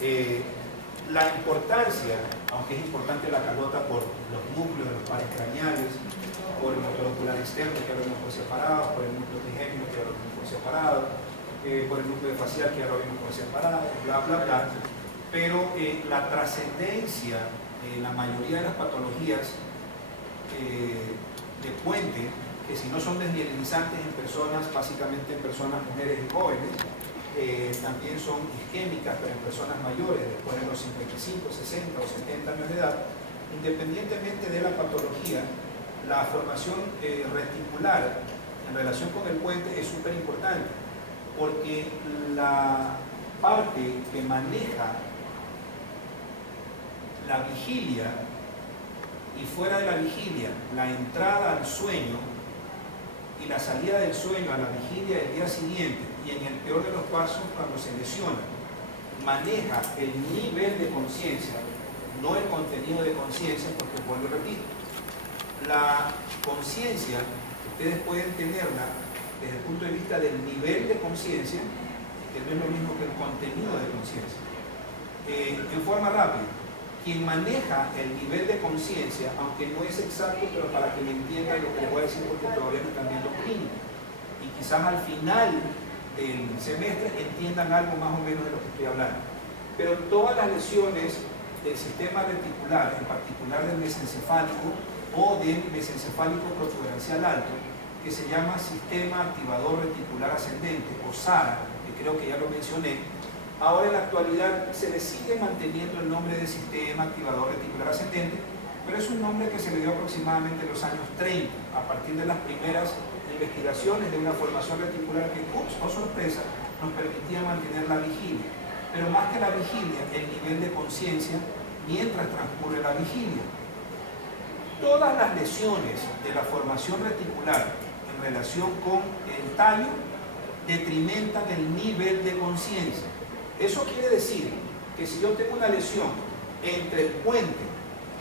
La importancia, aunque es importante la calota por los núcleos de los pares craneales, por el motor ocular externo que ahora vimos por separado, por el núcleo trigémino que ahora vimos por separado, por el núcleo facial que ahora vimos por separado, bla, bla, bla. Pero la trascendencia de la mayoría de las patologías de puente, que si no son desmielinizantes en personas, básicamente en personas, mujeres y jóvenes, también son isquémicas, pero en personas mayores, después de los 55, 60 o 70 años de edad, independientemente de la patología, la formación reticular en relación con el puente es súper importante, porque la parte que maneja la vigilia y fuera de la vigilia, la entrada al sueño y la salida del sueño a la vigilia del día siguiente, y en el peor de los casos, cuando se lesiona, maneja el nivel de conciencia, no el contenido de conciencia, porque vuelvo y repito, la conciencia, ustedes pueden tenerla desde el punto de vista del nivel de conciencia, que no es lo mismo que el contenido de conciencia. En forma rápida, quien maneja el nivel de conciencia, aunque no es exacto, pero para que me entiendan lo que les voy a decir, porque todavía no están viendo clínica, y quizás al final del semestre entiendan algo más o menos de lo que estoy hablando. Pero todas las lesiones del sistema reticular, en particular del mesencefálico o del mesencefálico protuberancial alto, que se llama Sistema Activador Reticular Ascendente, o SARA, que creo que ya lo mencioné, ahora en la actualidad se le sigue manteniendo el nombre de Sistema Activador Reticular Ascendente, pero es un nombre que se le dio aproximadamente en los años 30, a partir de las primeras investigaciones de una formación reticular que, ups, oh sorpresa, nos permitía mantener la vigilia. Pero más que la vigilia, el nivel de conciencia mientras transcurre la vigilia. Todas las lesiones de la formación reticular en relación con el tallo detrimentan el nivel de conciencia. Eso quiere decir que si yo tengo una lesión entre el puente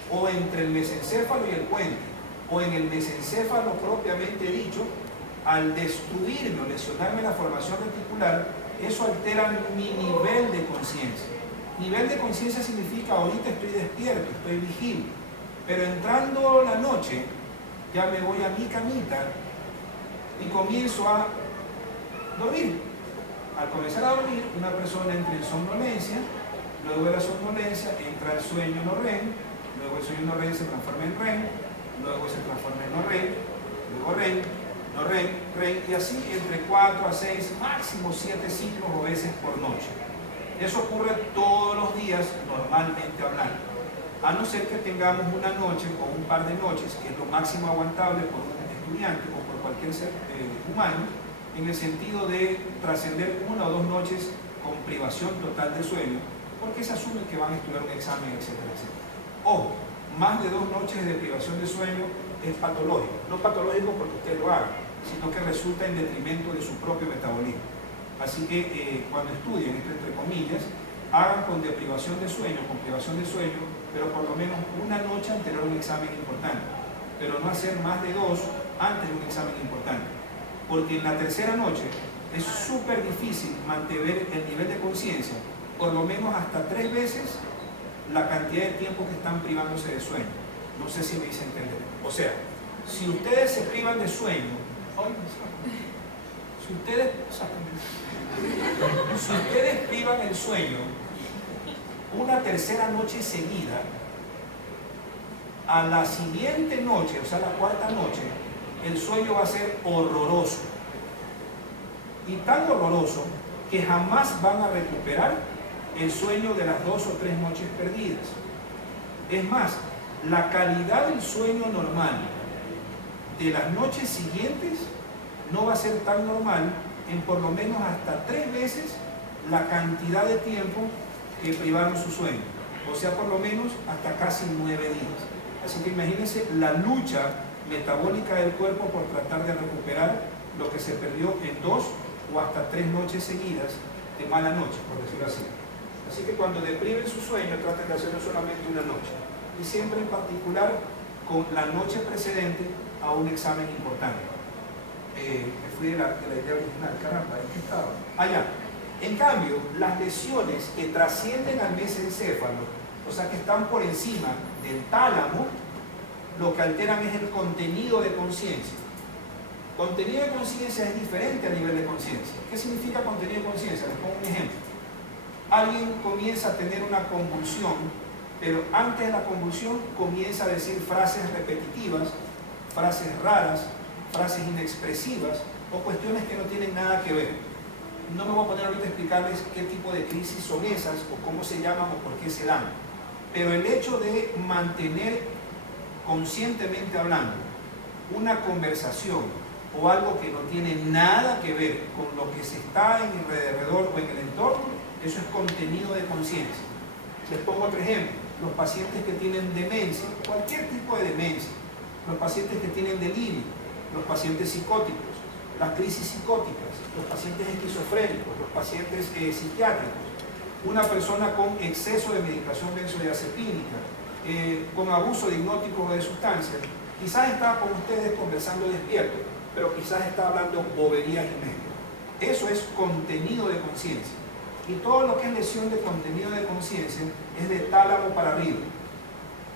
o entre el mesencéfalo y el puente, o en el mesencéfalo propiamente dicho, al destruirme o lesionarme la formación reticular, eso altera mi nivel de conciencia. Nivel de conciencia significa ahorita estoy despierto, estoy vigil, pero entrando la noche, ya me voy a mi camita y comienzo a dormir. Al comenzar a dormir, una persona entra en somnolencia, luego de la somnolencia entra el sueño no REM, luego el sueño no REM se transforma en REM, luego se transforma en no REM, luego REM, no REM, REM, y así entre 4 a 6, máximo 7 ciclos o veces por noche. Eso ocurre todos los días, normalmente hablando. A no ser que tengamos una noche o un par de noches, que es lo máximo aguantable por un estudiante o por cualquier ser humano, en el sentido de trascender 1 o 2 noches con privación total de sueño, porque se asume que van a estudiar un examen, etcétera, etcétera. Ojo, más de 2 noches de privación de sueño es patológico. No patológico porque usted lo haga, sino que resulta en detrimento de su propio metabolismo. Así que cuando estudien, esto entre comillas, hagan con deprivación de sueño, pero por lo menos una noche anterior a un examen importante, pero no hacer más de 2 antes de un examen importante, porque en la tercera noche es súper difícil mantener el nivel de conciencia, por lo menos hasta 3 veces la cantidad de tiempo que están privándose de sueño. No sé si me hice entender. O sea, si ustedes se privan de sueño, si ustedes privan el sueño una tercera noche seguida, a la siguiente noche, o sea, la cuarta noche, el sueño va a ser horroroso. Y tan horroroso que jamás van a recuperar el sueño de las 2 o 3 noches perdidas. Es más, la calidad del sueño normal de las noches siguientes no va a ser tan normal en por lo menos hasta 3 veces la cantidad de tiempo que privaron su sueño, o sea, por lo menos hasta casi 9 días. Así que imagínense la lucha metabólica del cuerpo por tratar de recuperar lo que se perdió en 2 o hasta 3 noches seguidas de mala noche, por decirlo así. Así que cuando depriven su sueño, traten de hacerlo solamente una noche, y siempre en particular con la noche precedente a un examen importante. Me fui de la idea original, caramba, ¿en qué estaba? Allá. En cambio, las lesiones que trascienden al mesencéfalo, o sea que están por encima del tálamo, lo que alteran es el contenido de conciencia. Contenido de conciencia es diferente a nivel de conciencia. ¿Qué significa contenido de conciencia? Les pongo un ejemplo. Alguien comienza a tener una convulsión, pero antes de la convulsión comienza a decir frases repetitivas, frases raras, frases inexpresivas o cuestiones que no tienen nada que ver. No me voy a poner ahorita a explicarles qué tipo de crisis son esas o cómo se llaman o por qué se dan. Pero el hecho de mantener conscientemente hablando una conversación o algo que no tiene nada que ver con lo que se está en el alrededor o en el entorno, eso es contenido de conciencia. Les pongo otro ejemplo. Los pacientes que tienen demencia, cualquier tipo de demencia, los pacientes que tienen delirio, los pacientes psicóticos, las crisis psicóticas, los pacientes esquizofrénicos, los pacientes psiquiátricos, una persona con exceso de medicación benzodiazepínica, con abuso de hipnóticos o de sustancias, quizás está con ustedes conversando despierto, pero quizás está hablando boberías y media. Eso es contenido de conciencia. Y todo lo que es lesión de contenido de conciencia es de tálamo para arriba.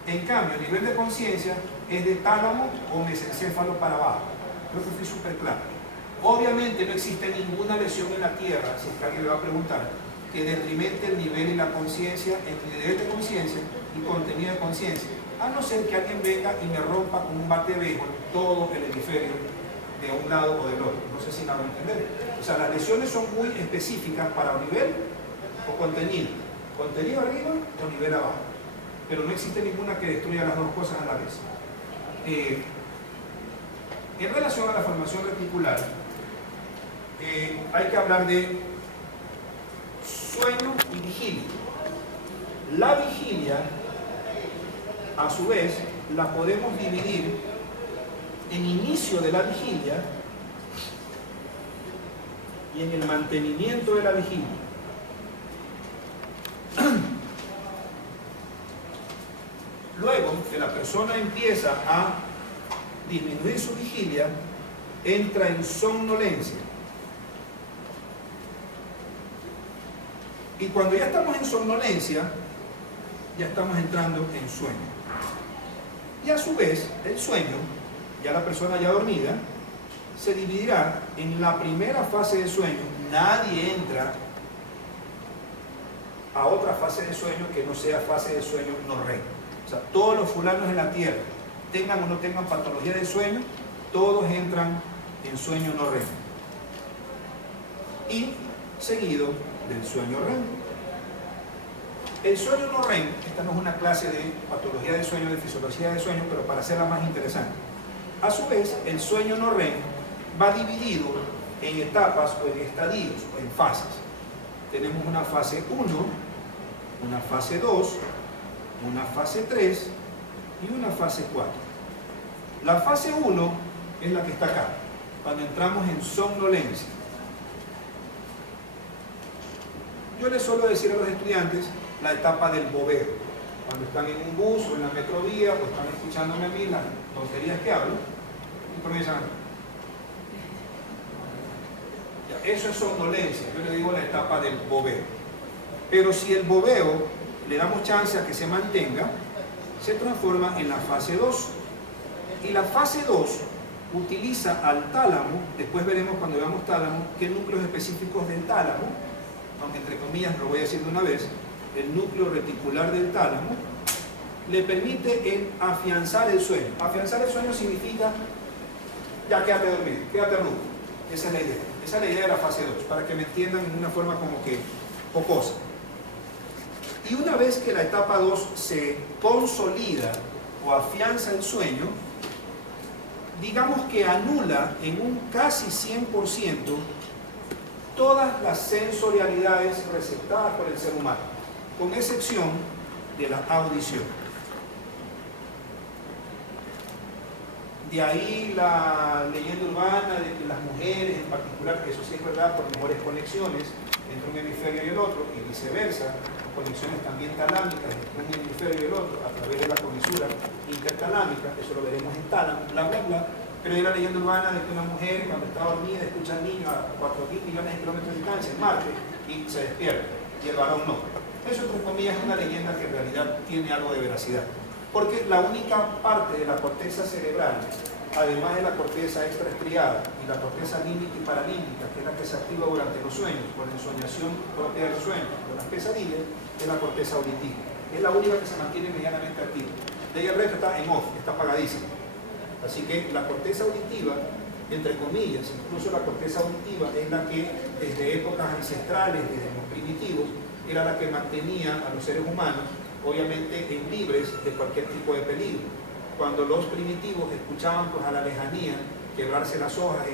En cambio, a nivel de conciencia es de tálamo o mesencéfalo para abajo. Creo que fui súper claro. Obviamente no existe ninguna lesión en la tierra, si es que alguien me va a preguntar, que detrimente el nivel y la conciencia entre nivel de conciencia y contenido de conciencia, a no ser que alguien venga y me rompa con un bate de béisbol todo el hemisferio de un lado o del otro. No sé si me van a entender. O sea, las lesiones son muy específicas para nivel o contenido. Contenido arriba o nivel abajo. Pero no existe ninguna que destruya las dos cosas a la vez. En relación a la formación reticular, hay que hablar de sueño y vigilia. La vigilia, a su vez, la podemos dividir en inicio de la vigilia y en el mantenimiento de la vigilia. Luego que la persona empieza a disminuir su vigilia, entra en somnolencia. Y cuando ya estamos en somnolencia, ya estamos entrando en sueño. Y a su vez, el sueño, ya la persona ya dormida, se dividirá en la primera fase de sueño. Nadie entra a otra fase de sueño que no sea fase de sueño no REM. O sea, todos los fulanos en la tierra, tengan o no tengan patología de sueño, todos entran en sueño no REM. Y seguido del sueño REM. El sueño no REM, esta no es una clase de patología de sueño, de fisiología de sueño, pero para hacerla más interesante. A su vez, el sueño no REM va dividido en etapas o en estadios o en fases. Tenemos una fase 1, una fase 2, una fase 3 y una fase 4. La fase 1 es la que está acá, cuando entramos en somnolencia. Yo les suelo decir a los estudiantes la etapa del bobeo. Cuando están en un bus o en la metrovía o están escuchándome a mí las tonterías que hablo y comienzan. Eso es somnolencia, yo le digo la etapa del bobeo. Pero si el bobeo le damos chance a que se mantenga, se transforma en la fase 2. Y la fase 2 utiliza al tálamo, después veremos cuando veamos tálamo, qué núcleos específicos del tálamo, aunque entre comillas lo voy a decir de una vez, el núcleo reticular del tálamo, le permite afianzar el sueño. Afianzar el sueño significa, ya quédate dormido, quédate rudo. Esa es la idea. Esa es la idea de la fase 2, para que me entiendan en una forma como que jocosa. Y una vez que la etapa 2 se consolida o afianza el sueño, digamos que anula en un casi 100% todas las sensorialidades receptadas por el ser humano, con excepción de la audición. De ahí la leyenda urbana de que las mujeres en particular, que eso sí es verdad, por mejores conexiones entre un hemisferio y el otro, y viceversa, conexiones también talámicas entre un hemisferio y el otro, a través de la comisura intertalámica, eso lo veremos en tálamo, bla, bla, bla. Pero hay la leyenda urbana de que una mujer, cuando está dormida, escucha al niño a 4.000 millones de kilómetros de distancia en Marte, y se despierta, y el varón no. Eso, entre comillas, es una leyenda que en realidad tiene algo de veracidad. Porque la única parte de la corteza cerebral, además de la corteza extraestriada y la corteza límbica y paralímbica, que es la que se activa durante los sueños, por la ensoñación propia de los sueños, por las pesadillas, es la corteza auditiva. Es la única que se mantiene medianamente activa. De ahí el resto está en off, está apagadísimo. Así que la corteza auditiva, entre comillas, incluso la corteza auditiva es la que desde épocas ancestrales, desde los primitivos, era la que mantenía a los seres humanos, obviamente, libres de cualquier tipo de peligro. Cuando los primitivos escuchaban pues, a la lejanía quebrarse las hojas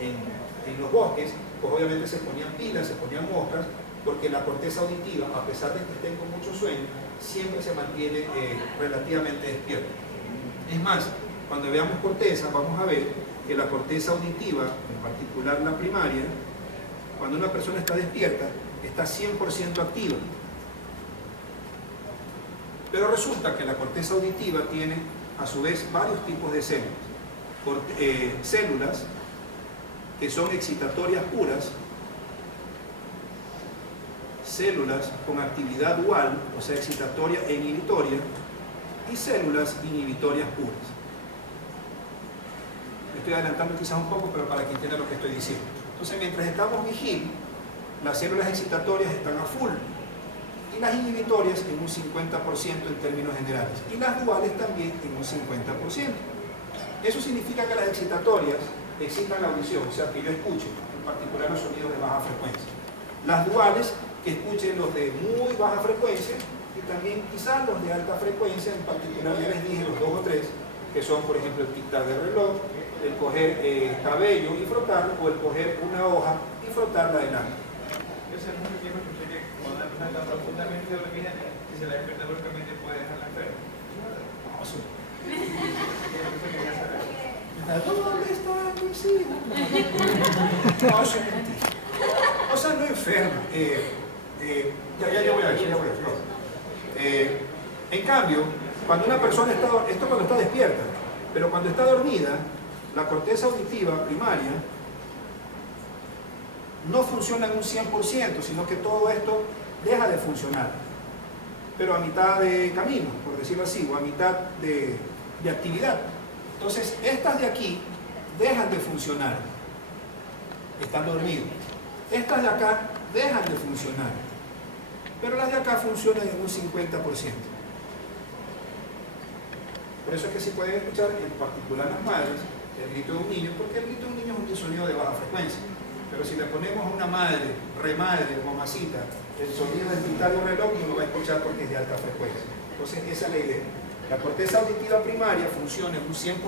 en los bosques, pues obviamente se ponían pilas, se ponían moscas, porque la corteza auditiva, a pesar de que estén con mucho sueño, siempre se mantiene relativamente despierta. Es más, cuando veamos corteza, vamos a ver que la corteza auditiva, en particular la primaria, cuando una persona está despierta, está 100% activa. Pero resulta que la corteza auditiva tiene, a su vez, varios tipos de células. Células que son excitatorias puras, células con actividad dual, o sea, excitatoria e inhibitoria, y células inhibitorias puras. Me estoy adelantando quizás un poco, pero para que entienda lo que estoy diciendo. Entonces, mientras estamos vigil, las células excitatorias están a full, y las inhibitorias en un 50% en términos generales, y las duales también en un 50%. Eso significa que las excitatorias excitan la audición, o sea, que yo escuche, en particular los sonidos de baja frecuencia. Las duales, que escuchen los de muy baja frecuencia, y también quizás los de alta frecuencia, en particular ya les dije los 2 o 3, que son, por ejemplo, el tic-tac de reloj, el coger cabello y frotarlo, o el coger una hoja y frotarla adelante. Ese es muy bien, porque cuando una persona está profundamente dormida, si se la despierta bruscamente puede dejarla enferma. No, eso. ¿Dónde ¿Dónde está mis hijos? No, eso es mentira. O sea, no enferma. Ya voy a decir, en cambio, cuando una persona está, esto cuando está despierta, pero cuando está dormida, la corteza auditiva primaria no funciona en un 100%, sino que todo esto deja de funcionar, pero a mitad de camino, por decirlo así, o a mitad de actividad. Entonces, estas de aquí dejan de funcionar, están dormidos. Estas de acá dejan de funcionar, pero las de acá funcionan en un 50%. Por eso es que sí pueden escuchar, en particular las madres, el grito de un niño, porque el grito de un niño es un sonido de baja frecuencia. Pero si le ponemos a una madre, remadre o mamacita, el sonido del tic-tac de un reloj no lo va a escuchar porque es de alta frecuencia. Entonces, esa es la idea. La corteza auditiva primaria funciona en un 100%,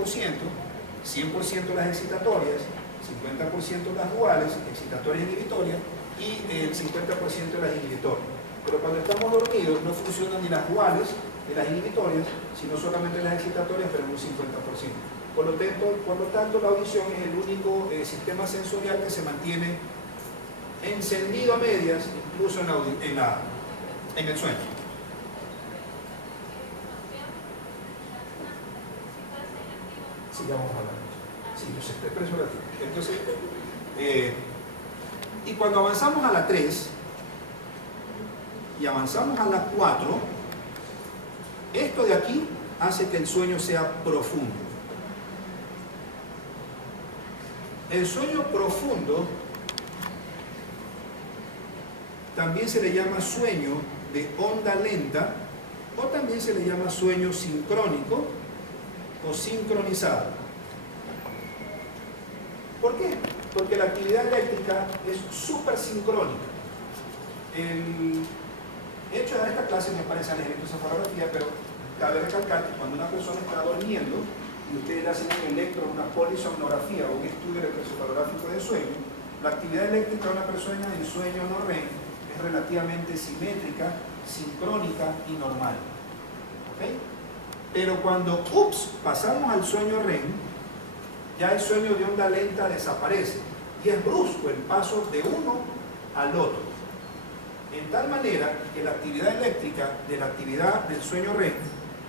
100% las excitatorias, 50% las duales, excitatorias e inhibitorias, y el 50% las inhibitorias. Pero cuando estamos dormidos no funcionan ni las duales ni las inhibitorias, sino solamente las excitatorias, pero en un 50%. Por lo tanto, la audición es el único sistema sensorial que se mantiene encendido a medias, incluso en el sueño. Sí, ya vamos a hablar. Sí, yo sé, pero eso es. Entonces, y cuando avanzamos a la 3 y avanzamos a la 4, esto de aquí hace que el sueño sea profundo. El sueño profundo también se le llama sueño de onda lenta, o también se le llama sueño sincrónico o sincronizado. ¿Por qué? Porque la actividad eléctrica es súper sincrónica. El hecho de dar esta clase me parece la electroencefalografía, pero cabe recalcar que cuando una persona está durmiendo y ustedes le hacen una polisomnografía o un estudio electroencefalográfico de sueño, la actividad eléctrica de una persona en sueño no REM es relativamente simétrica, sincrónica y normal. ¿Okay? Pero cuando pasamos al sueño REM, ya el sueño de onda lenta desaparece y es brusco el paso de uno al otro. En tal manera que la actividad eléctrica de la actividad del sueño REM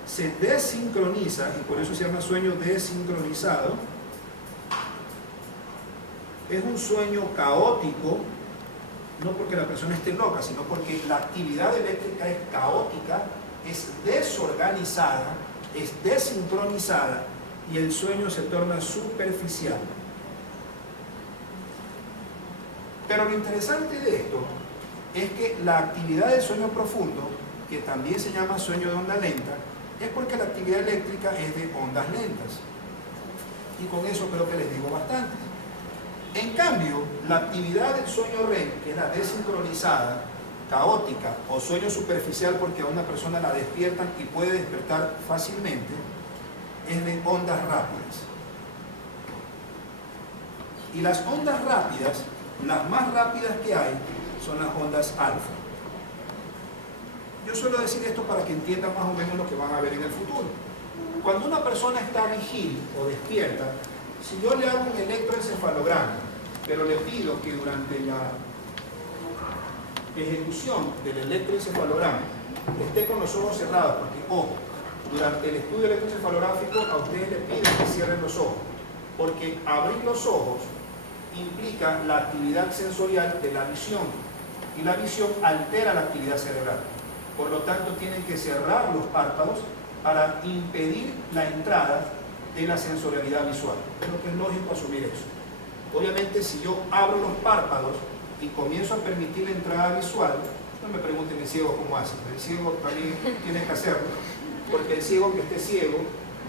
se desincroniza, y por eso se llama sueño desincronizado. Es un sueño caótico no porque la persona esté loca, sino porque la actividad eléctrica es caótica, es desorganizada, es desincronizada y el sueño se torna superficial. Pero lo interesante de esto es que la actividad del sueño profundo, que también se llama sueño de onda lenta, es porque la actividad eléctrica es de ondas lentas. Y con eso creo que les digo bastante. En cambio, la actividad del sueño REM, que es la desincronizada, caótica o sueño superficial, porque a una persona la despiertan y puede despertar fácilmente, es de ondas rápidas. Y las ondas rápidas, las más rápidas que hay, son las ondas alfa. Yo suelo decir esto para que entiendan más o menos lo que van a ver en el futuro. Cuando una persona está vigil o despierta, si yo le hago un electroencefalograma, pero le pido que durante la ejecución del electroencefalograma esté con los ojos cerrados, porque, ojo, durante el estudio electroencefalográfico a ustedes les piden que cierren los ojos, porque abrir los ojos implica la actividad sensorial de la visión, y la visión altera la actividad cerebral. Por lo tanto, tienen que cerrar los párpados para impedir la entrada de la sensorialidad visual. Creo que es lógico asumir eso. Obviamente, si yo abro los párpados y comienzo a permitir la entrada visual, no me pregunten el ciego cómo hace. El ciego también tiene que hacerlo, porque el ciego que esté ciego,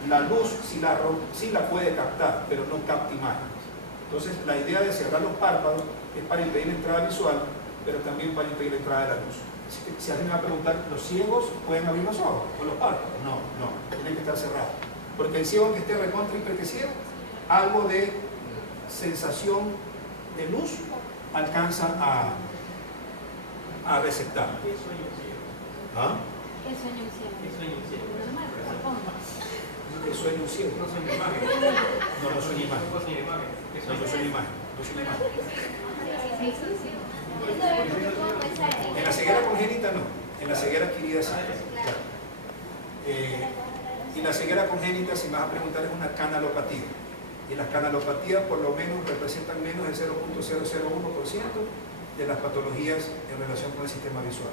la luz sí la puede captar, pero no capta imágenes. Entonces, la idea de cerrar los párpados es para impedir la entrada visual, pero también para impedir la entrada de la luz. Así que si alguien me va a preguntar, ¿los ciegos pueden abrir los ojos o los párpados? No, tienen que estar cerrados. Porque el ciego que esté recontra hiper que ciego, algo de sensación de luz alcanza a receptar. ¿Qué sueño ciego? ¿Ah? ¿Qué sueño ciego? ¿Qué sueño ciego? Normal, responda. ¿Qué sueño ciego? No sueño imagen. No sueño imagen. No sueño imagen. ¿Qué No sueño imagen. No sueño imagen. En la ceguera congénita no, en la ceguera adquirida sí. Claro. Y la ceguera congénita, si me vas a preguntar, es una canalopatía. Y las canalopatías por lo menos representan menos del 0.001% de las patologías en relación con el sistema visual.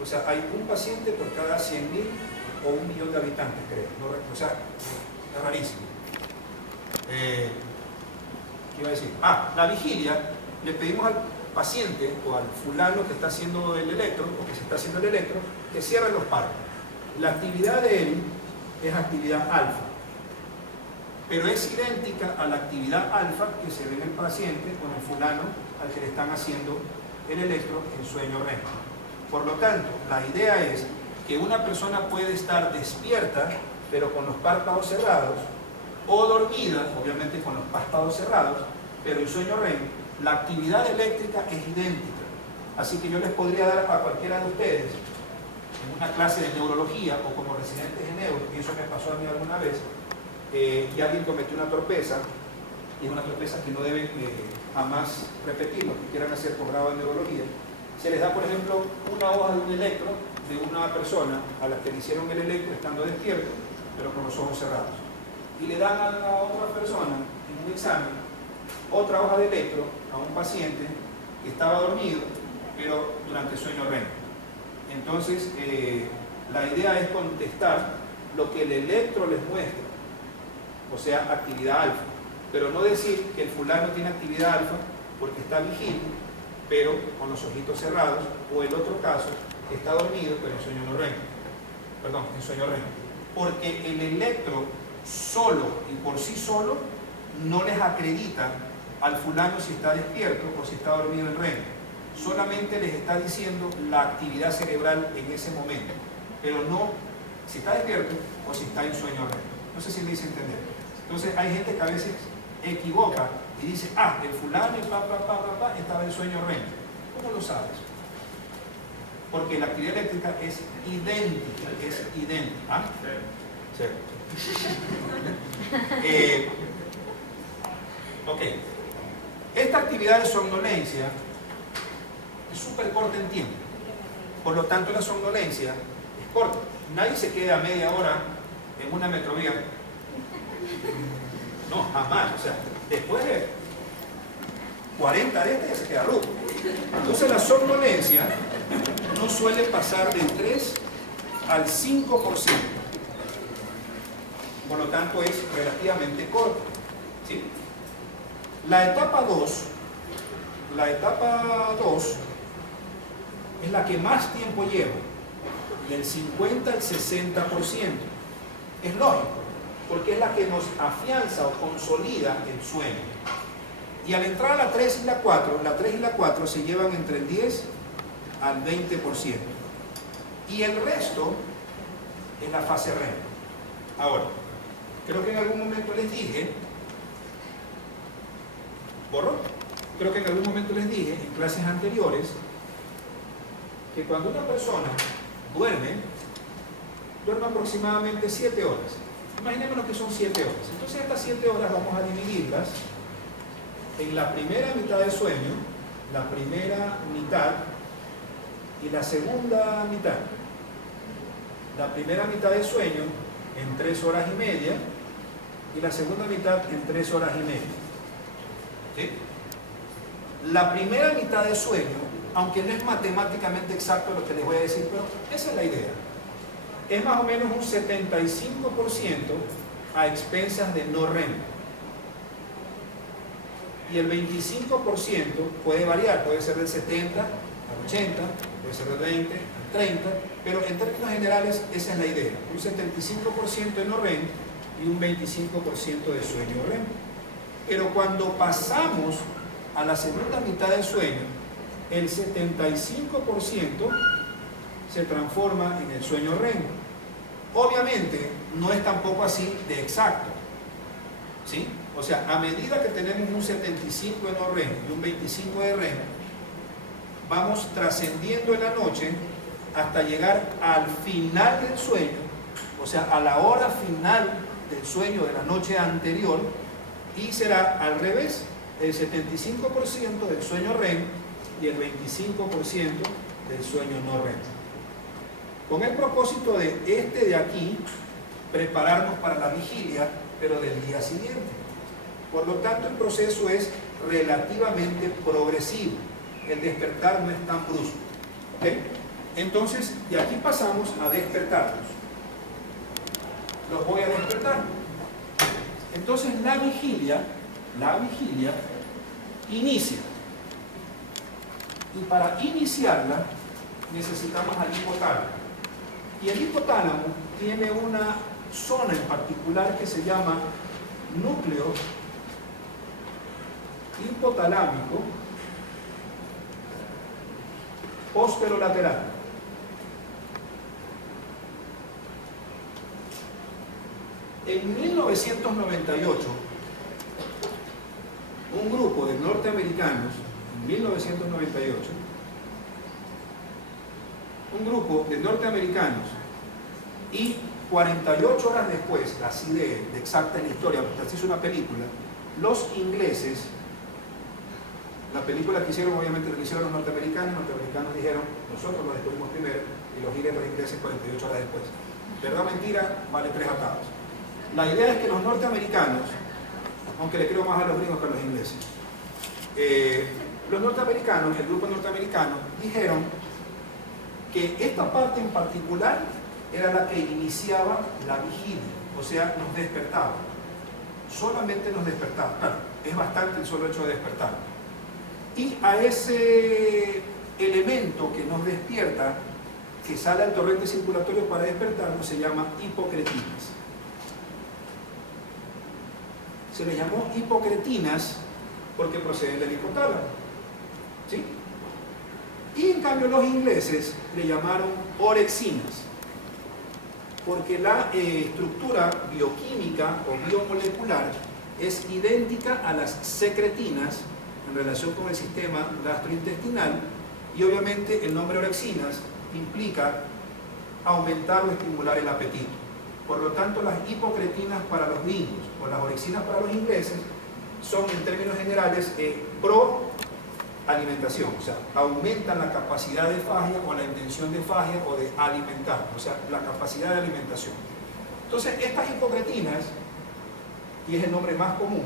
O sea, hay un paciente por cada 100.000 o 1.000.000 de habitantes, creo. O sea, es rarísimo. ¿Qué iba a decir? La vigilia, le pedimos al paciente o al fulano que está haciendo el electro o que se está haciendo el electro que cierre los párpados. La actividad de él es actividad alfa, pero es idéntica a la actividad alfa que se ve en el paciente con el fulano al que le están haciendo el electro en sueño REM. Por lo tanto, la idea es que una persona puede estar despierta pero con los párpados cerrados, o dormida, obviamente con los párpados cerrados, pero en sueño REM la actividad eléctrica es idéntica. Así que yo les podría dar a cualquiera de ustedes en una clase de neurología o como residentes de neuro, y eso me pasó a mí alguna vez, y alguien cometió una torpeza, y es una torpeza que no deben jamás repetir, los que quieran hacer posgrado en neurología. Se les da, por ejemplo, una hoja de un electro de una persona a la que le hicieron el electro estando despierto, pero con los ojos cerrados. Y le dan a la otra persona en un examen otra hoja de electro a un paciente que estaba dormido, pero durante sueño REM. Entonces, la idea es contestar lo que el electro les muestra, o sea, actividad alfa, pero no decir que el fulano tiene actividad alfa porque está vigil, pero con los ojitos cerrados, o el otro caso, que está dormido, pero en sueño no REM. Perdón, en sueño REM. Porque el electro solo y por sí solo no les acredita al fulano si está despierto o si está dormido en REM. Solamente les está diciendo la actividad cerebral en ese momento, pero no si está despierto o si está en sueño REM. No sé si me hice entender. Entonces hay gente que a veces equivoca y dice, el fulano y estaba en sueño REM. ¿Cómo lo sabes? Porque la actividad eléctrica es idéntica, ¿Ah? Sí. Ok. Esta actividad de somnolencia es súper corta en tiempo. Por lo tanto, la somnolencia es corta. Nadie se queda media hora en una metrovía. No, jamás. O sea, después de 40 de ya se queda rudo. Entonces la somnolencia no suele pasar del 3 al 5%. Por lo tanto es relativamente corto, ¿sí? La etapa 2 es la que más tiempo lleva, del 50 al 60%. Es lógico, porque es la que nos afianza o consolida el sueño. Y al entrar a la 3 y la 4, la 3 y la 4 se llevan entre el 10 al 20%. Y el resto es la fase REM. Ahora, creo que en algún momento les dije, creo que en algún momento les dije en clases anteriores que cuando una persona duerme aproximadamente 7 horas. Imaginémonos que son 7 horas. Entonces estas 7 horas vamos a dividirlas en la primera mitad del sueño, la primera mitad y la segunda mitad. La primera mitad del sueño en 3 horas y media y la segunda mitad en 3 horas y media. ¿Sí? La primera mitad del sueño, aunque no es matemáticamente exacto lo que les voy a decir, pero esa es la idea. Es más o menos un 75% a expensas de no REM. Y el 25% puede variar, puede ser del 70 al 80, puede ser del 20 al 30, pero en términos generales esa es la idea. Un 75% de no REM y un 25% de sueño REM. Pero cuando pasamos a la segunda mitad del sueño, el 75% se transforma en el sueño REM. Obviamente no es tampoco así de exacto, ¿sí? O sea, a medida que tenemos un 75 de no REM y un 25 de REM, vamos trascendiendo en la noche hasta llegar al final del sueño, o sea, a la hora final del sueño de la noche anterior, y será al revés, el 75% del sueño REM y el 25% del sueño no REM. Con el propósito de aquí, prepararnos para la vigilia, pero del día siguiente. Por lo tanto, el proceso es relativamente progresivo. El despertar no es tan brusco. ¿Okay? Entonces, de aquí pasamos a despertarnos. Los voy a despertar. Entonces, la vigilia inicia. Y para iniciarla, necesitamos al hipotálamo. Y el hipotálamo tiene una zona en particular que se llama núcleo hipotalámico posterolateral. En 1998, un grupo de norteamericanos, y 48 horas después, así de exacta en la historia, porque se hizo una película, los ingleses, la película que hicieron, obviamente lo hicieron los norteamericanos dijeron, nosotros lo descubrimos primero, y los ingleses 48 horas después. Verdad, mentira, vale 3 atados. La idea es que los norteamericanos, aunque le creo más a los gringos que a los ingleses, los norteamericanos, el grupo norteamericano, dijeron que esta parte en particular era la que iniciaba la vigilia, o sea, nos despertaba. Solamente nos despertaba. Claro, es bastante el solo hecho de despertar. Y a ese elemento que nos despierta, que sale al torrente circulatorio para despertarnos, se llama hipocretinas. Se les llamó hipocretinas porque proceden del hipotálamo. ¿Sí? Y en cambio los ingleses le llamaron orexinas, porque la estructura bioquímica o biomolecular es idéntica a las secretinas en relación con el sistema gastrointestinal, y obviamente el nombre orexinas implica aumentar o estimular el apetito. Por lo tanto, las hipocretinas para los gringos o las orexinas para los ingleses son, en términos generales, pro alimentación, o sea, aumentan la capacidad de fagia o la intención de fagia o de alimentar, o sea, la capacidad de alimentación. Entonces, estas hipocritinas, y es el nombre más común,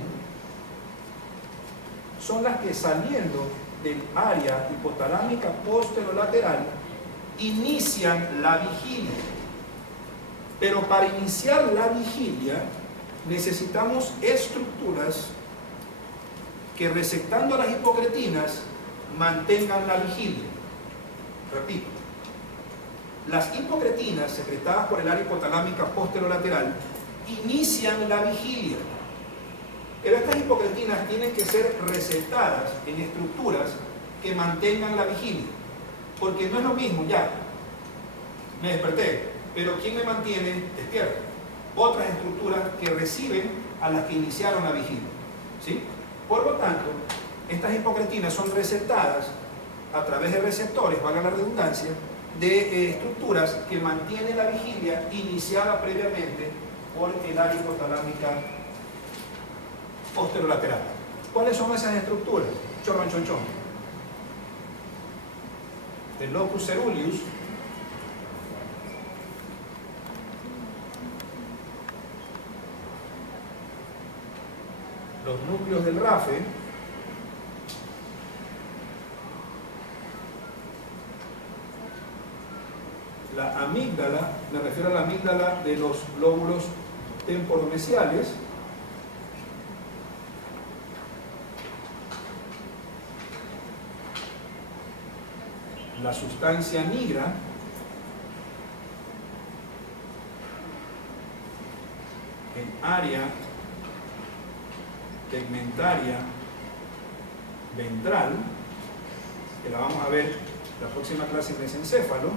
son las que saliendo del área hipotalámica posterolateral inician la vigilia. Pero para iniciar la vigilia necesitamos estructuras que, receptando las hipocretinas, mantengan la vigilia. Repito, las hipocretinas secretadas por el área hipotalámica posterolateral inician la vigilia. Pero estas hipocretinas tienen que ser receptadas en estructuras que mantengan la vigilia. Porque no es lo mismo, ya, me desperté, pero ¿quién me mantiene despierto? Otras estructuras que reciben a las que iniciaron la vigilia, ¿sí? Por lo tanto, estas hipocretinas son receptadas a través de receptores, valga la redundancia, de estructuras que mantienen la vigilia iniciada previamente por el área hipotalámica posterolateral. ¿Cuáles son esas estructuras? Chorron, chon, chon. El locus ceruleus, los núcleos del RAFE, la amígdala, me refiero a la amígdala de los lóbulos temporomesiales, la sustancia nigra, en área tegmentaria ventral, que la vamos a ver la próxima clase en mesencéfalo,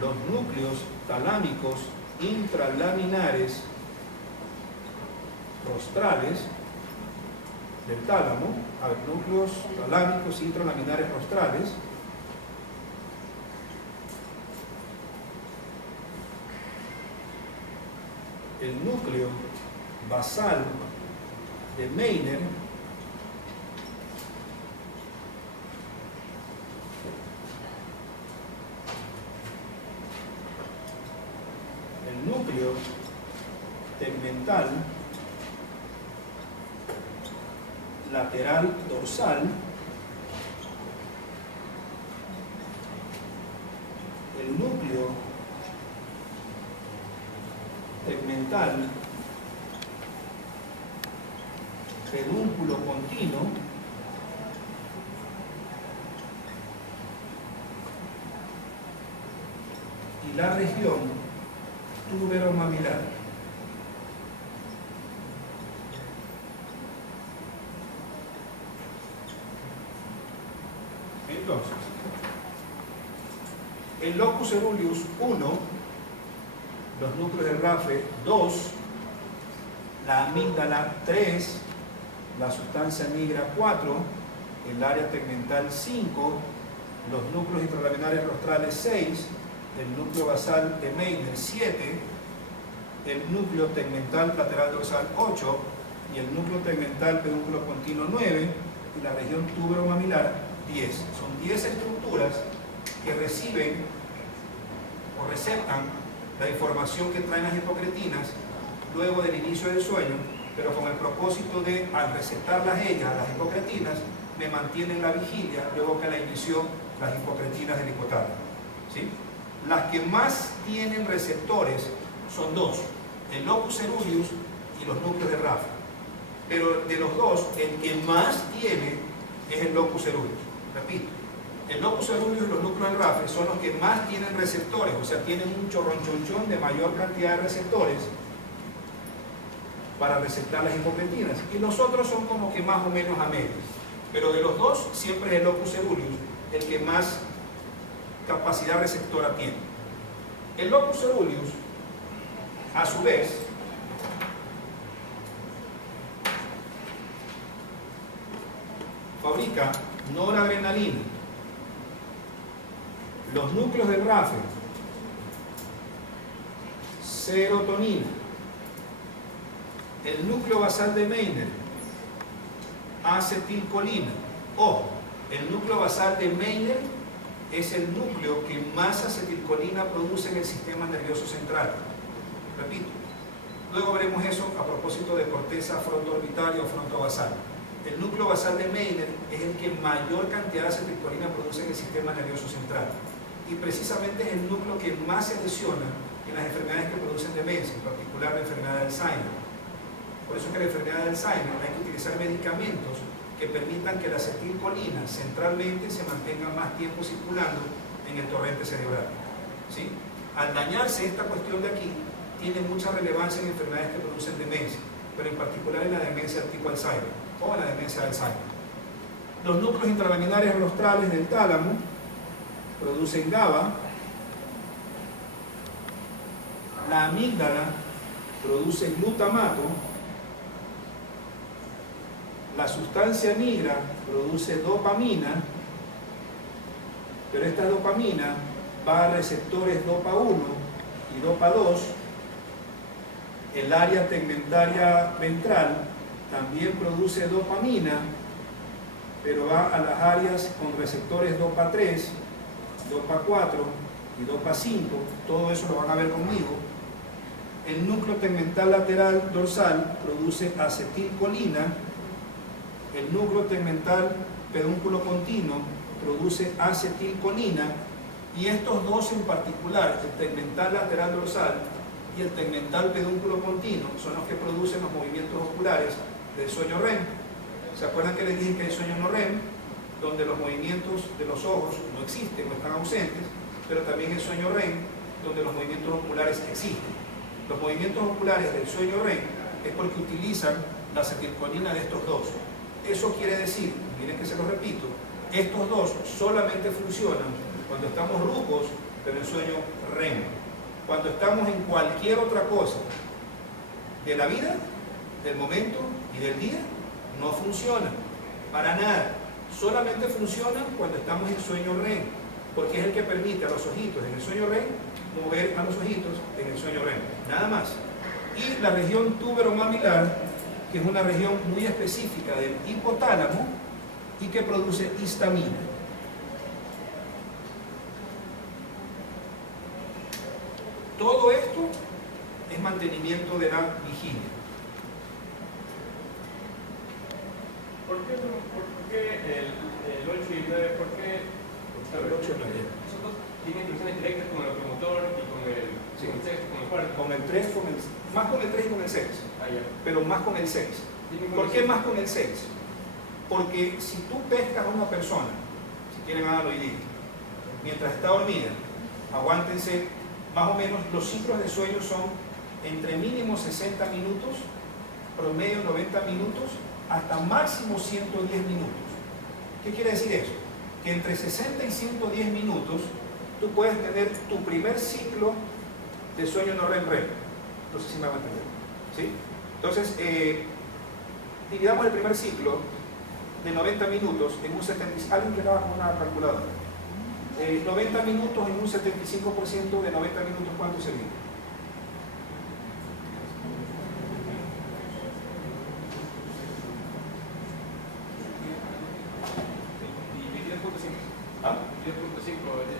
los núcleos talámicos intralaminares rostrales del tálamo, a ver, núcleos talámicos intralaminares rostrales, el núcleo basal de Meiner, el núcleo tegmental lateral dorsal, el núcleo tegmental pedúnculo continuo, y la región tuberomamilar. Entonces, el locus ceruleus 1, los núcleos del RAFE 2, la amígdala 3, la sustancia nigra 4, el área tegmental 5, los núcleos intralaminares rostrales 6, el núcleo basal de Meiner 7, el núcleo tegmental lateral dorsal 8 y el núcleo tegmental pedúnculo continuo 9 y la región tuberomamilar 10. Son 10 estructuras que reciben o receptan la información que traen las hipocretinas luego del inicio del sueño, pero con el propósito de, al receptarlas ellas, las hipocretinas, me mantienen la vigilia luego que la inició las hipocretinas del hipotálamo, ¿sí? Las que más tienen receptores son dos, el locus ceruleus y los núcleos de RAFE. Pero de los dos, el que más tiene es el locus ceruleus. Repito, el locus ceruleus y los núcleos del RAFE son los que más tienen receptores, o sea, tienen un chorronchonchón de mayor cantidad de receptores para receptar las hipocretinas. Y los otros son como que más o menos a medias. Pero de los dos, siempre es el locus ceruleus el que más capacidad receptora tiene. El locus ceruleus, a su vez, fabrica noradrenalina. Los núcleos del RAFE, serotonina. El núcleo basal de Meiner, acetilcolina. Ojo, el núcleo basal de Meiner es el núcleo que más acetilcolina produce en el sistema nervioso central. Repito, Luego veremos eso a propósito de corteza frontoorbital o frontobasal. El núcleo basal de Meynert es el que mayor cantidad de acetilcolina produce en el sistema nervioso central. Y precisamente es el núcleo que más se lesiona en las enfermedades que producen demencia, en particular la enfermedad de Alzheimer. Por eso es que la enfermedad de Alzheimer hay que utilizar medicamentos que permitan que la acetilcolina centralmente se mantenga más tiempo circulando en el torrente cerebral. ¿Sí? Al dañarse esta cuestión de aquí, tiene mucha relevancia en enfermedades que producen demencia, pero en particular en la demencia tipo Alzheimer o en la demencia de Alzheimer. Los núcleos intralaminares rostrales del tálamo producen GABA, la amígdala produce glutamato, la sustancia nigra produce dopamina, pero esta dopamina va a receptores DOPA 1 y DOPA 2. El área tegmentaria ventral también produce dopamina, pero va a las áreas con receptores DOPA 3, DOPA 4 y DOPA 5. Todo eso lo van a ver conmigo. El núcleo tegmental lateral dorsal produce acetilcolina. El núcleo tegmental pedúnculo continuo produce acetilcolina. Y estos dos en particular, el tegmental lateral dorsal y el tegmental pedúnculo continuo, son los que producen los movimientos oculares del sueño REM. ¿Se acuerdan que les dije que hay sueño no REM? Donde los movimientos de los ojos no existen o están ausentes, pero también el sueño REM, donde los movimientos oculares existen. Los movimientos oculares del sueño REM es porque utilizan la acetilcolina de estos dos. Eso quiere decir, miren que se lo repito, estos dos solamente funcionan cuando estamos rucos, pero en sueño REM. Cuando estamos en cualquier otra cosa de la vida, del momento y del día, no funcionan para nada. Solamente funcionan cuando estamos en sueño REM, porque es el que permite a los ojitos en el sueño REM mover a los ojitos en el sueño REM, nada más. Y la región túbero-mamilar, que es una región muy específica del hipotálamo y que produce histamina. Todo esto es mantenimiento de la vigilia. ¿Por qué el 8 y el 9? ¿Por qué El 8 y el 9. esos dos tienen conexiones directas con el locomotor y con el sexto, con el cuarto? Con el 3, más con el 3 y con el 6, pero más con el 6. ¿Por qué más con el 6? Porque si tú pescas a una persona, si quieren háganlo y digan, mientras está dormida, aguántense, más o menos los ciclos de sueño son entre mínimo 60 minutos, promedio 90 minutos, hasta máximo 110 minutos. ¿Qué quiere decir eso? Que entre 60 y 110 minutos tú puedes tener tu primer ciclo de sueño no REM. No sé si me van a entender. ¿Sí? Entonces, dividamos el primer ciclo de 90 minutos en un 70%. ¿Alguien que trabaja con una calculadora? 90 minutos en un 75% de 90 minutos, ¿cuánto sería? ¿Ah? 10.5 es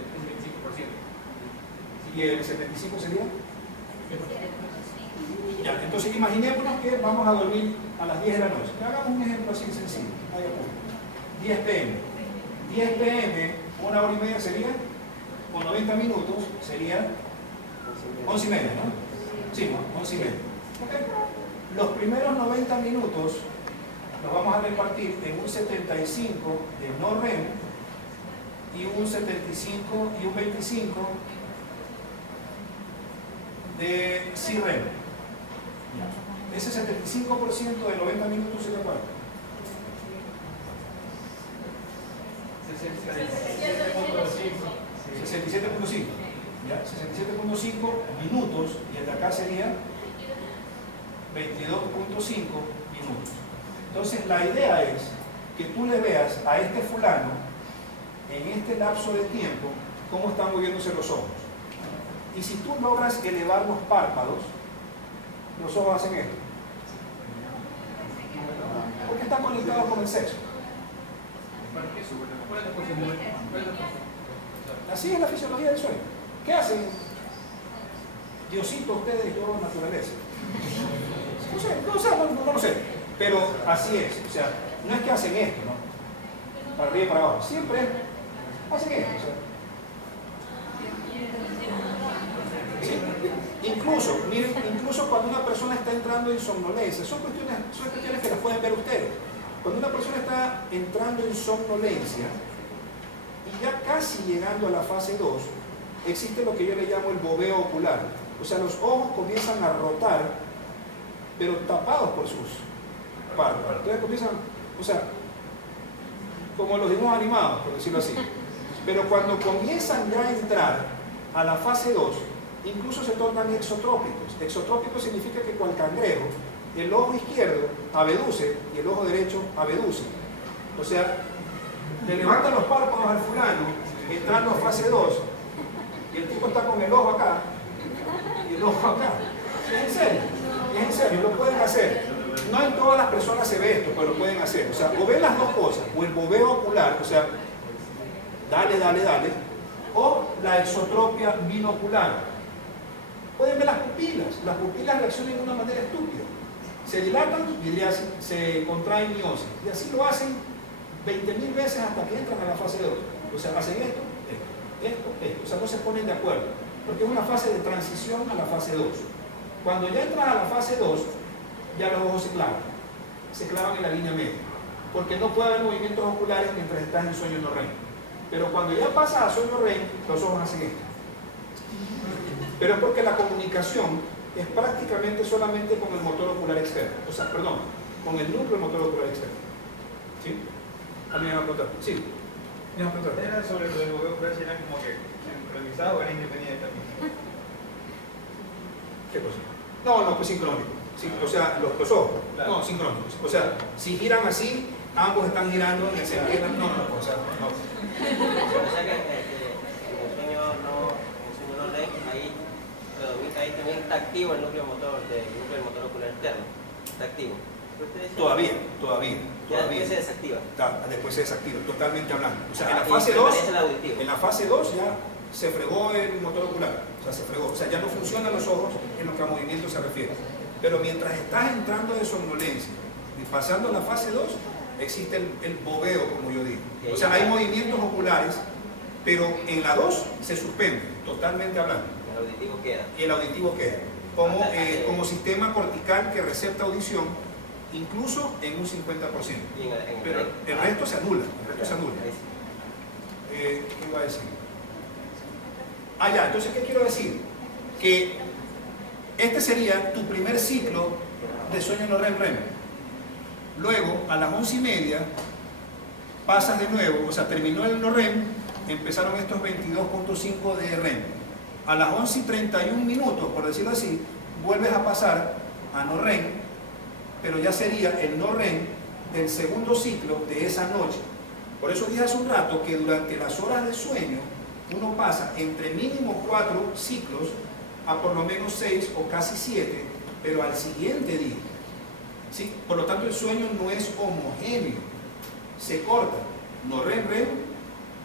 25%. ¿Y el 75 sería? Ya, entonces imaginémonos que vamos a dormir a las 10 de la noche. Hagamos un ejemplo así sencillo. 10 p.m. 10 p.m., una hora y media sería, con 90 minutos sería 11 y media, ¿no? Sí, 11 y media. ¿Okay? Los primeros 90 minutos los vamos a repartir en un 75 de no REM y un 75 y un 25 de sí REM. Ese 75% de 90 minutos sería cuánto? 67.5. ¿Ya? 67.5 minutos y el de acá sería 22.5 minutos. Entonces la idea es que tú le veas a este fulano en este lapso de tiempo cómo están moviéndose los ojos. Y si tú logras elevar los párpados, los ojos hacen esto. Porque están conectados con el sexo. Así es la fisiología del sueño. ¿Qué hacen? Diosito, ustedes y yo, naturaleza. No lo sé, pero así es. O sea, no es que hacen esto, ¿no? Para arriba y para abajo. Siempre hacen esto. O sea. ¿Sí? Incluso cuando una persona está entrando en somnolencia, son cuestiones que las pueden ver ustedes. Cuando una persona está entrando en somnolencia y ya casi llegando a la fase 2, existe lo que yo le llamo el boveo ocular. O sea, los ojos comienzan a rotar, pero tapados por sus párpados. Entonces comienzan, o sea, como los dibujos animados, por decirlo así. Pero cuando comienzan ya a entrar a la fase 2, incluso se tornan exotrópicos. Exotrópicos significa que cual cangrejo, el ojo izquierdo abduce y el ojo derecho abduce. O sea, le levantan los párpados al fulano, entrando a fase 2, y el tipo está con el ojo acá y el ojo acá. Es en serio, lo pueden hacer. No en todas las personas se ve esto, pero lo pueden hacer. O sea, o ven las dos cosas, o el boveo ocular, o sea, dale, o la exotropia binocular. Pueden ver las pupilas reaccionan de una manera estúpida. Se dilatan y se contraen miosis. Y así lo hacen 20.000 veces hasta que entran a la fase 2. O sea, hacen esto. O sea, no se ponen de acuerdo. Porque es una fase de transición a la fase 2. Cuando ya entras a la fase 2, ya los ojos se clavan en la línea media. Porque no puede haber movimientos oculares mientras estás en sueño no REM. Pero cuando ya pasas a sueño REM, los ojos hacen esto. Pero es porque la comunicación es prácticamente solamente con el motor ocular externo. O sea, perdón, con el núcleo motor ocular externo. ¿Sí? ¿A mí me va a preguntar? Sí. ¿Me va a preguntar? Era sobre lo del boveo ocular, si era como que sincronizado o era independiente también. ¿Qué cosa? No, pues sincrónico. Sí, o sea, los ojos. Claro. No, sincrónicos. O sea, si giran así, ambos están girando en el sentido. No. O sea que el sueño no REM, ahí también está activo el núcleo motor ocular externo. Está activo. Todavía. Después se desactiva. Después se desactiva, totalmente hablando. O sea, en la fase 2 ya se fregó el motor ocular. O sea, se fregó. O sea, ya no funcionan los ojos en lo que a movimiento se refiere. Pero mientras estás entrando de somnolencia y pasando a la fase 2, existe el boveo, como yo digo. O sea, hay movimientos oculares, pero en la 2 se suspende, totalmente hablando. El auditivo queda. Y el auditivo queda. Como sistema cortical que recepta audición, incluso en un 50%. Pero el resto se anula. ¿Qué iba a decir? Entonces, ¿qué quiero decir? Que este sería tu primer ciclo de sueño no REM. Luego, a las 11:30, pasas de nuevo, o sea, terminó el no REM, empezaron estos 22.5 de REM. A las 11:31, por decirlo así, vuelves a pasar a no REM, pero ya sería el no REM del segundo ciclo de esa noche. Por eso dije hace un rato que durante las horas de sueño, uno pasa entre mínimo 4 ciclos a por lo menos 6 o casi 7, pero al siguiente día. ¿Sí? Por lo tanto, el sueño no es homogéneo, se corta. No REM,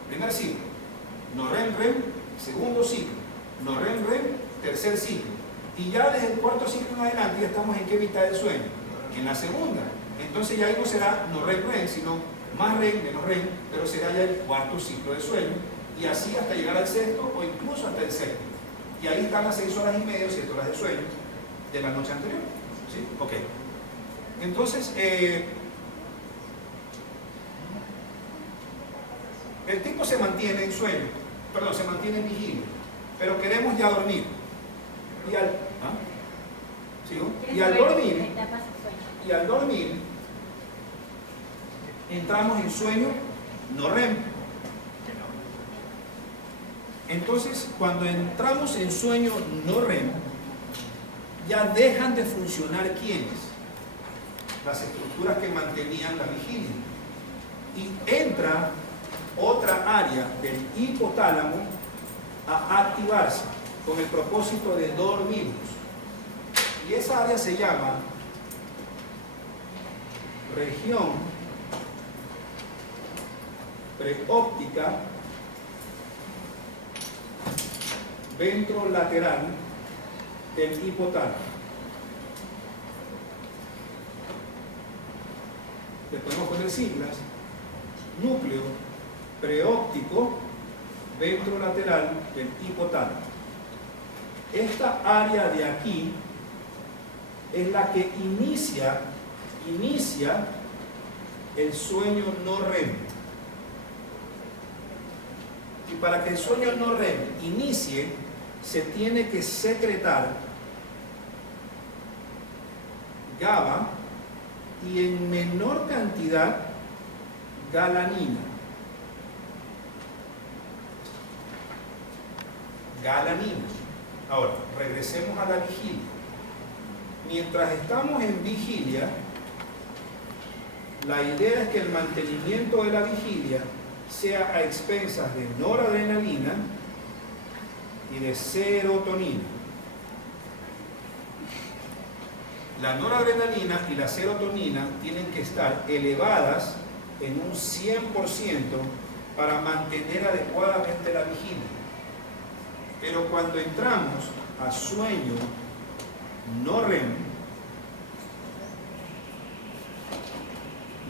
primer ciclo. No REM, segundo ciclo. No REM, tercer ciclo. Y ya desde el cuarto ciclo en adelante ya estamos en qué mitad del sueño. En la segunda. Entonces ya ahí no será no REM, sino más REM, menos REM, pero será ya el cuarto ciclo de sueño. Y así hasta llegar al sexto o incluso hasta el séptimo. Y ahí están las 6 horas y media, 7 horas de sueño de la noche anterior. ¿Sí? Ok. Entonces, el tipo se mantiene en sueño, se mantiene en vigilia, pero queremos ya dormir. Y al dormir, entramos en sueño no REM. Entonces, cuando entramos en sueño no REM, ya dejan de funcionar ¿quiénes? Las estructuras que mantenían la vigilia. Y entra otra área del hipotálamo a activarse con el propósito de dormirnos. Y esa área se llama región preóptica ventrolateral del hipotálamo. de siglas, núcleo preóptico ventrolateral del hipotálamo. Esta área de aquí es la que inicia el sueño no REM. Y para que el sueño no REM inicie, se tiene que secretar GABA y en menor cantidad galanina. Galanina. Ahora, regresemos a la vigilia. Mientras estamos en vigilia, la idea es que el mantenimiento de la vigilia sea a expensas de noradrenalina y de serotonina. La noradrenalina y la serotonina tienen que estar elevadas en un 100% para mantener adecuadamente la vigilia. Pero cuando entramos a sueño no REM,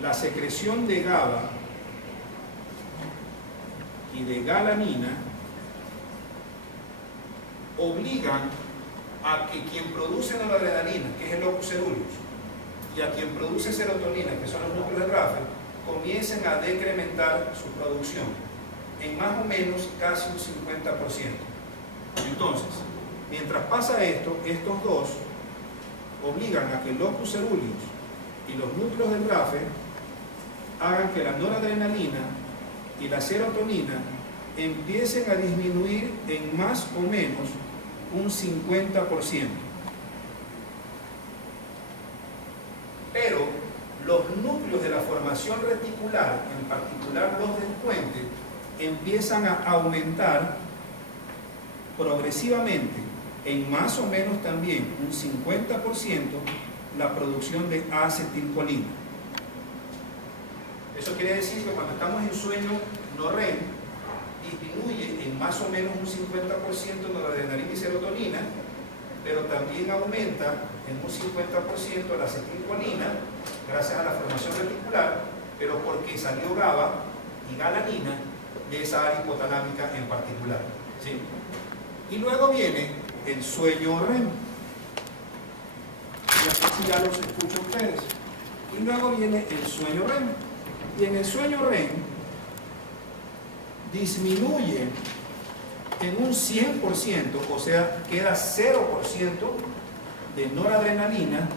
la secreción de GABA y de galanina obligan a que quien produce noradrenalina, que es el locus ceruleus, y a quien produce serotonina, que son los núcleos de Raffer, comiencen a decrementar su producción en más o menos casi un 50%. Entonces, mientras pasa esto, estos dos obligan a que el locus ceruleus y los núcleos del Raffer hagan que la noradrenalina y la serotonina empiecen a disminuir en más o menos un 50%. Pero los núcleos de la formación reticular, en particular los del puente, empiezan a aumentar progresivamente en más o menos también un 50% la producción de acetilcolina. Eso quiere decir que cuando estamos en sueño no REM, disminuye en más o menos un 50% noradrenalina y serotonina, pero también aumenta en un 50% la acetilcolina, gracias a la formación reticular, pero porque salió GABA y galanina de esa área hipotalámica en particular. ¿Sí? Y luego viene el sueño REM. Y así ya los escucho ustedes. Y luego viene el sueño REM. Y en el sueño REM disminuye en un 100%, o sea, queda 0% de noradrenalina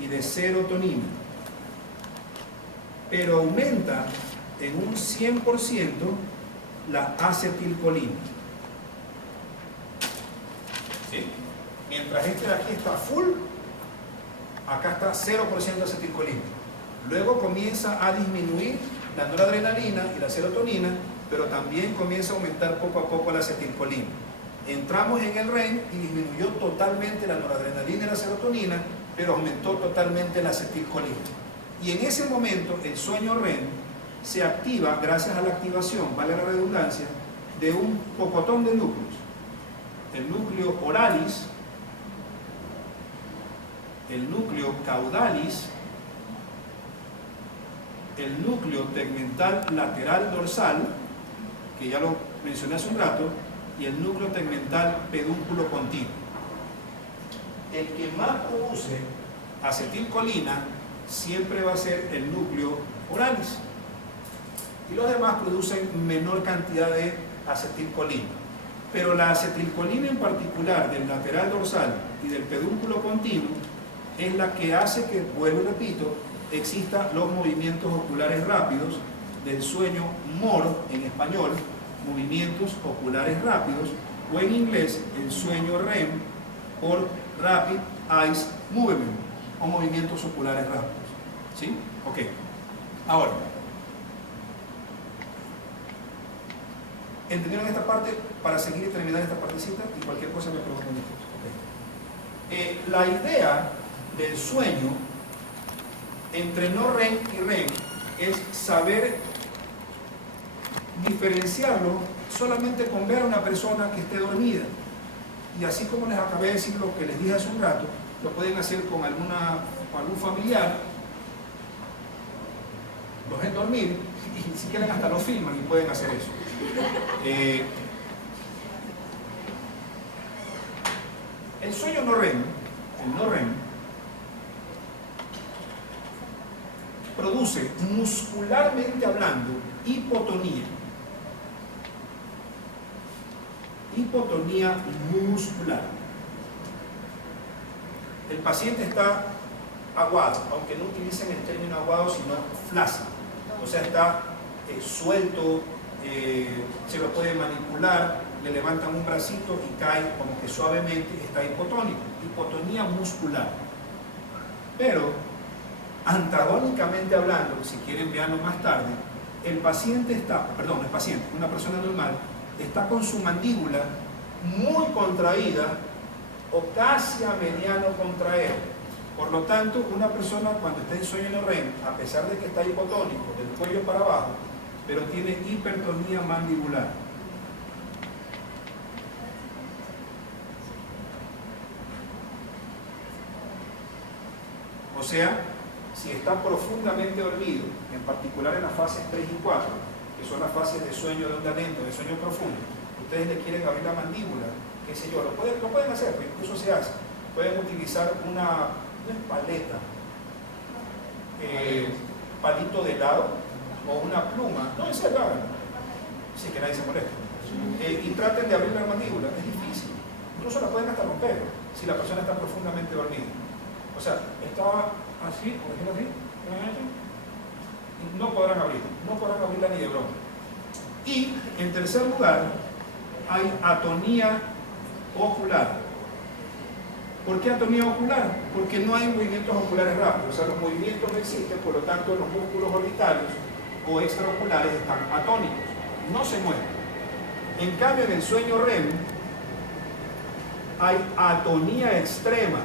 y de serotonina. Pero aumenta en un 100% la acetilcolina. ¿Sí? Mientras este de aquí está full, acá está 0% de acetilcolina. Luego comienza a disminuir la noradrenalina y la serotonina, pero también comienza a aumentar poco a poco la acetilcolina. Entramos en el REM y disminuyó totalmente la noradrenalina y la serotonina, pero aumentó totalmente la acetilcolina. Y en ese momento el sueño REM se activa gracias a la activación, vale la redundancia, de un pocotón de núcleos. El núcleo oralis, el núcleo caudalis, el núcleo tegmental lateral dorsal, que ya lo mencioné hace un rato, y el núcleo tegmental pedúnculo continuo. El que más produce acetilcolina siempre va a ser el núcleo oralis, y los demás producen menor cantidad de acetilcolina. Pero la acetilcolina en particular del lateral dorsal y del pedúnculo continuo es la que hace que, vuelvo y repito, existan los movimientos oculares rápidos del sueño MOR en español, movimientos oculares rápidos, o en inglés el sueño REM por Rapid Eyes Movement, o movimientos oculares rápidos. ¿Sí? Ok. Ahora, ¿entendieron esta parte? Para seguir y terminar esta partecita, y cualquier cosa me preguntan después. Okay. La idea del sueño entre no REM y REM es saber diferenciarlo solamente con ver a una persona que esté dormida. Y así como les acabé de decir lo que les dije hace un rato, lo pueden hacer con algún familiar. los ven dormir y si quieren hasta lo filman y pueden hacer eso. El sueño no REM, el no REM, produce muscularmente hablando hipotonía. Hipotonía muscular. El paciente está aguado, aunque no utilicen el término aguado, sino flácido. O sea, está suelto, se lo puede manipular, le levantan un bracito y cae como que suavemente, está hipotónico. Hipotonía muscular. Pero, antagónicamente hablando, si quieren veanlo más tarde, el paciente está, perdón, el paciente, una persona normal, está con su mandíbula muy contraída o casi a mediano contraer. Por lo tanto, una persona cuando está en sueño no REM, a pesar de que está hipotónico del cuello para abajo, pero tiene hipertonía mandibular. O sea, si está profundamente dormido, en particular en las fases 3 y 4, que son las fases de sueño de onda lenta, de sueño profundo, ustedes le quieren abrir la mandíbula, qué sé yo, lo pueden hacer, incluso se hace. Pueden utilizar una paleta, palito de helado o una pluma, no es el háganlo, sí que nadie se molesta, y traten de abrir la mandíbula, es difícil, incluso la pueden hasta romper si la persona está profundamente dormida. O sea, estaba así, por ejemplo así, y no podrán abrirla ni de broma. Y en tercer lugar, hay atonía ocular. ¿Por qué atonía ocular? Porque no hay movimientos oculares rápidos, o sea, los movimientos no existen, por lo tanto los músculos orbitales o extraoculares están atónicos, no se mueven. En cambio, en el sueño REM hay atonía extrema.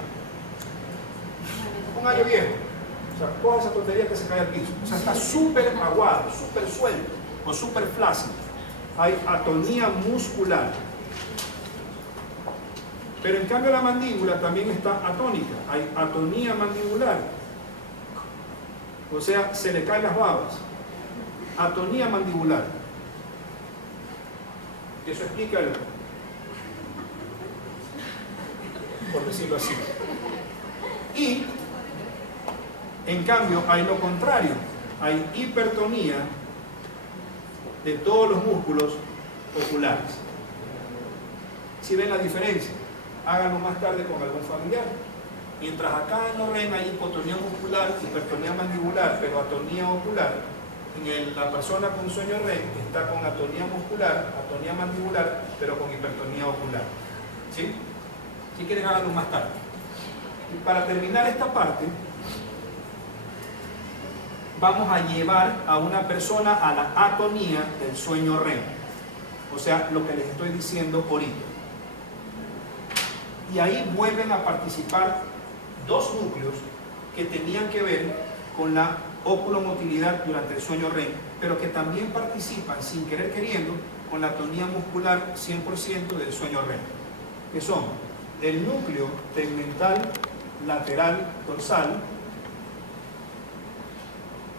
Un gallo viejo, o sea, coge esa tontería que se cae al piso, o sea, está súper aguado, súper suelto o súper flácido. Hay atonía muscular. Pero en cambio la mandíbula también está atónica, hay atonía mandibular. O sea, se le caen las babas. Atonía mandibular. Eso explica el, por decirlo así. Y en cambio hay lo contrario, hay hipertonía de todos los músculos oculares. Si ven la diferencia, háganlo más tarde con algún familiar. Mientras acá en los REM hay hipotonía muscular, hipertonía mandibular, pero atonía ocular, en la persona con sueño REM está con atonía muscular, atonía mandibular, pero con hipertonía ocular. ¿Sí? Si quieren, háganlo más tarde. Y para terminar esta parte, vamos a llevar a una persona a la atonía del sueño REM. O sea, lo que les estoy diciendo ahorita. Y ahí vuelven a participar dos núcleos que tenían que ver con la oculomotilidad durante el sueño REM, pero que también participan, sin querer queriendo, con la atonía muscular 100% del sueño REM, que son el núcleo tegmental lateral dorsal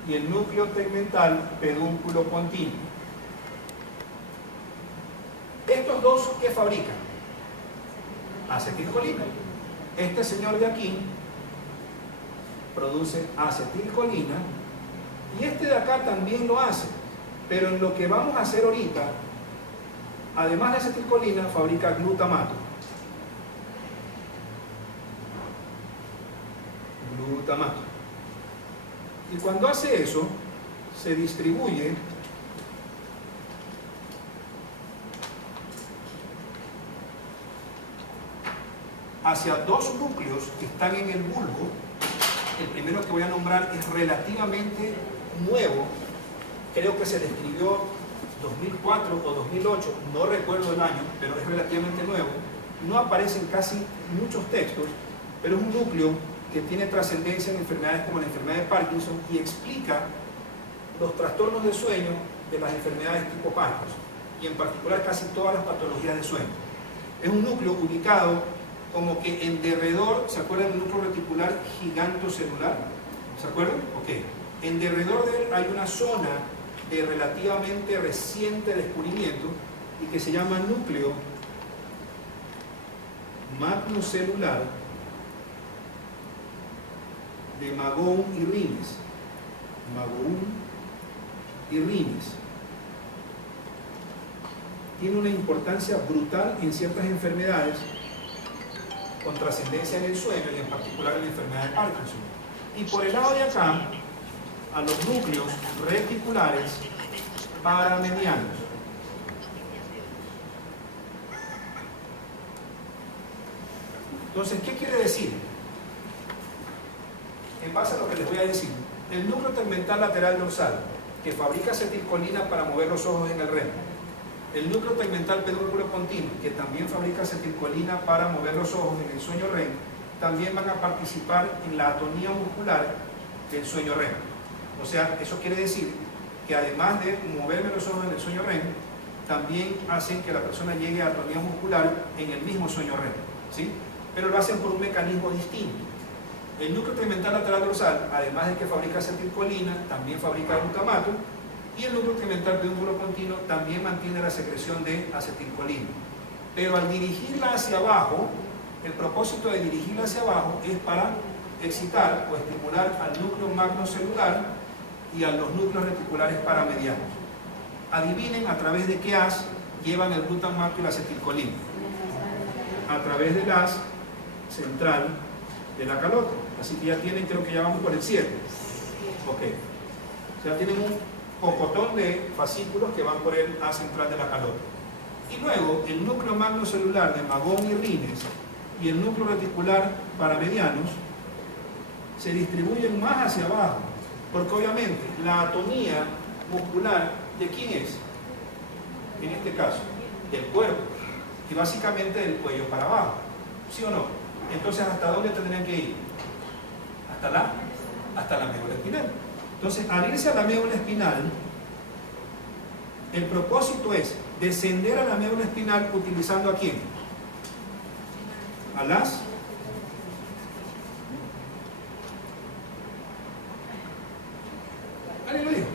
y el núcleo tegmental pedúnculo continuo. Estos dos, ¿qué fabrican? Acetilcolina. Este señor de aquí produce acetilcolina y este de acá también lo hace, pero en lo que vamos a hacer ahorita, además de acetilcolina, fabrica glutamato. Glutamato. Y cuando hace eso, se distribuye hacia dos núcleos que están en el bulbo. El primero que voy a nombrar es relativamente nuevo, creo que se describió 2004 o 2008, no recuerdo el año, pero es relativamente nuevo. No aparecen casi muchos textos, pero es un núcleo que tiene trascendencia en enfermedades como la enfermedad de Parkinson y explica los trastornos de sueño de las enfermedades tipo Parkinson y en particular casi todas las patologías de sueño. Es un núcleo ubicado como que en derredor, ¿se acuerdan del núcleo reticular gigantocelular? ¿Se acuerdan? Ok. En derredor de él hay una zona de relativamente reciente descubrimiento y que se llama núcleo magnocelular de Magón y Rines. Magón y Rines. Tiene una importancia brutal en ciertas enfermedades con trascendencia en el sueño y en particular en la enfermedad de Parkinson. Y por el lado de acá, a los núcleos reticulares paramedianos. Entonces, ¿qué quiere decir? En base a lo que les voy a decir, el núcleo tegmental lateral dorsal, que fabrica acetilcolina para mover los ojos en el REM, el núcleo tegmental pedúnculo continuo, que también fabrica acetilcolina para mover los ojos en el sueño REM, también van a participar en la atonía muscular del sueño REM. O sea, eso quiere decir que además de moverme los ojos en el sueño REM, también hacen que la persona llegue a atonía muscular en el mismo sueño REM, ¿sí? Pero lo hacen por un mecanismo distinto. El núcleo tegmental lateral dorsal, además de que fabrica acetilcolina, también fabrica glutamato, y el núcleo tegmental pedúnculo continuo también mantiene la secreción de acetilcolina. Pero al dirigirla hacia abajo, el propósito de dirigirla hacia abajo es para excitar o estimular al núcleo magnocelular y a los núcleos reticulares paramedianos. Adivinen a través de qué haz llevan el glutamato y la acetilcolina. A través del haz central de la calota. Así que ya tienen, creo que ya vamos por el 7. Ok. Ya tienen un pocotón de fascículos que van por el haz central de la calota. Y luego el núcleo magnocelular de Magón y Rines y el núcleo reticular paramedianos se distribuyen más hacia abajo, porque obviamente la atonía muscular, ¿de quién es? En este caso, del cuerpo, y básicamente del cuello para abajo, ¿sí o no? Entonces, ¿hasta dónde tendrían que ir? Hasta la médula espinal. Entonces, al irse a la médula espinal, el propósito es descender a la médula espinal utilizando ¿a quién? A las ¿alguien lo dijo?